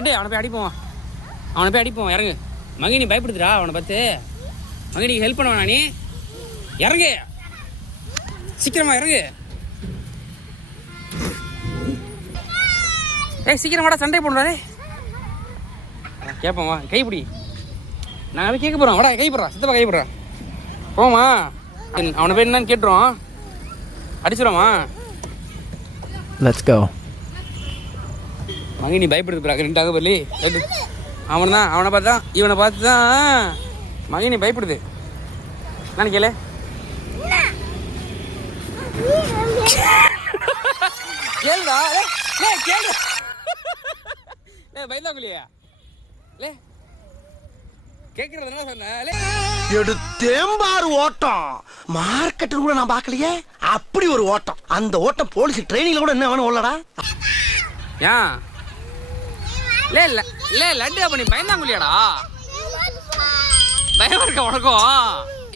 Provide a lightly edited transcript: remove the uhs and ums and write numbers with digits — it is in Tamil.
லட்டு அவனை போய் அடிப்போம் இறங்கு. மகினி பயப்படுதுடா அவனை பார்த்து. மகினிக்கு ஹெல்ப் பண்ண வேணா நீ? இறங்கு சீக்கிரமா இறங்கு. சீக்கிரம் வாடா, சண்டை போடுறாரு. கேட்போம் வா, கைப்பிடி. நாங்கள் போய் கேட்க போகிறோம். வாடா கைப்பிட்றா, சித்தப்பா கைப்பிட்றா. போமா அவனை போய் என்னன்னு கேட்டுருவோம். அடிச்சிடுமா? Let's go. மகினி பயப்படுது. ரெண்டாக பள்ளி அவன் தான். அவனை பார்த்து தான் இவனை பார்த்து தான் மகினி பயப்படுது. நான் கேளு. கேளுடா கேளு. பயந்தாக்குலியா லே கேட்கறதுனா சொன்ன எடுத்தேம்பாரு ஓட்டம். மார்க்கெட்டில் கூட நான் பார்க்கலையே அப்படி ஒரு ஓட்டம். அந்த ஓட்டம் போலீஸ் ட்ரைனிங்ல கூட என்ன வேணும் ஓடலடா. ஏன் லட்டு அப்ப நீ பயந்தாங்குலியாடா? பயம் இருக்க உனக்கும்?